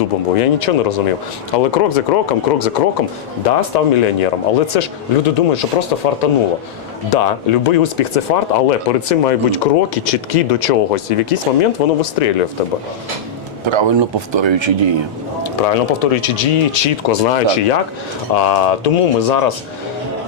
дубом був, я нічого не розумів. Але крок за кроком, крок за кроком, да, став мільйонером. Але це ж люди думають, що просто фартануло. Да, любий успіх це фарт, але перед цим мають бути кроки чіткі до чогось. І в якийсь момент воно вистрілює в тебе. Правильно повторюючи дії. Правильно повторюючи дії, чітко знаючи як. А, тому ми зараз.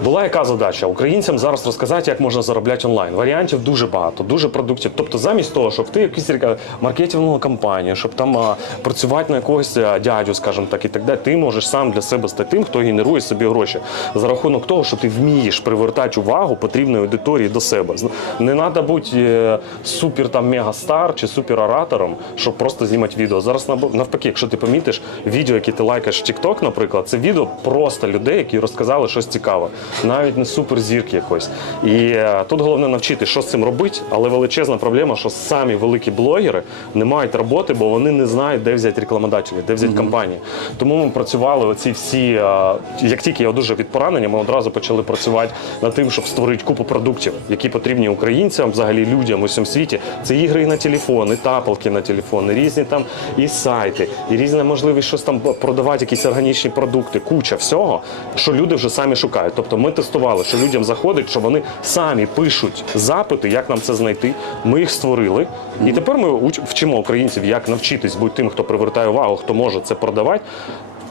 Була яка задача українцям зараз розказати, як можна заробляти онлайн. Варіантів дуже багато, дуже продуктів. Тобто, замість того, щоб ти якусь река- маркетингову кампанію, щоб там а, працювати на якогось а, дядю, скажімо так, і так далі, ти можеш сам для себе стати тим, хто генерує собі гроші за рахунок того, що ти вмієш привертати увагу потрібної аудиторії до себе. Не треба бути е, супер там мегастар чи супер оратором, щоб просто знімати відео. Зараз навпаки, якщо ти помітиш відео, які ти лайкаєш в TikTok, наприклад, це відео просто людей, які розказали щось цікаве, навіть не суперзірки якось. І е, тут головне навчити, що з цим робити, але величезна проблема, що самі великі блогери не мають роботи, бо вони не знають, де взяти рекламодателі, де взяти компанії. Тому ми працювали оці всі. е, Як тільки я одужав від поранення, ми одразу почали працювати над тим, щоб створити купу продуктів, які потрібні українцям, взагалі людям у всьому світі. Це ігри і на телефон, і тапалки на телефон, і різні там і сайти, і різна можливість щось там продавати, якісь органічні продукти, куча всього, що люди вже самі шукають. Тобто ми тестували, що людям заходить, що вони самі пишуть запити, як нам це знайти. Ми їх створили, і тепер ми вчимо українців, як навчитись бути тим, хто привертає увагу, хто може це продавати.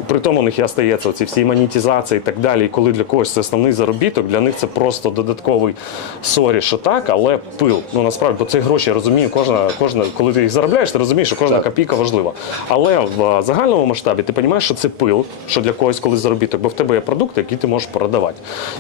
При тому у них і остається оці всі монетизації і так далі. І коли для когось це основний заробіток, для них це просто додатковий сорі, що так, але пил. Ну насправді, бо це гроші, я розумію, кожна, кожна, коли ти їх заробляєш, ти розумієш, що кожна копійка важлива. Але в загальному масштабі ти розумієш, що це пил, що для когось колись заробіток, бо в тебе є продукти, які ти можеш продавати.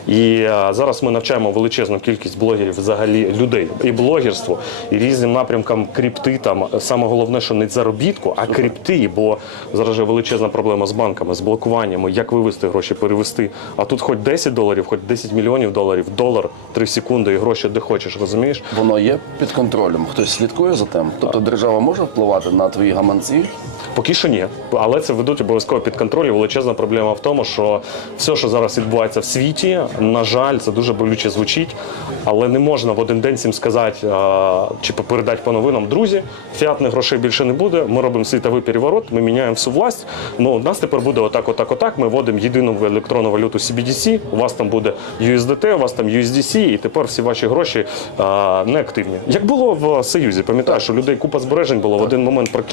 І е, зараз ми навчаємо величезну кількість блогерів, взагалі людей, і блогерство, і різним напрямкам крипти. Там саме головне, що не заробітку, а крипти, бо зараз же величезна проблема з банками, з блокуваннями, як вивести гроші, перевести. А тут хоч 10 доларів, хоч 10 мільйонів доларів, долар 3 секунди і гроші де хочеш, розумієш? Воно є під контролем. Хтось слідкує за тим. Тобто держава може впливати на твої гаманці. Поки що ні, але це ведуть обов'язково під контроль. І Величезна проблема в тому, що все, що зараз відбувається в світі, на жаль, це дуже болюче звучить, але не можна в один день всім сказати а, чи передати по новинам. Друзі, фіатних грошей більше не буде. Ми робимо світовий переворот, ми міняємо всю власть. Ну, нас тепер буде отак, отак, отак. Ми вводимо єдину електронну валюту CBDC, У вас там буде USDT, у вас там USDC, і тепер всі ваші гроші а, неактивні. Як було в Союзі, пам'ятаєш, у людей купа збережень було в один момент прокинули.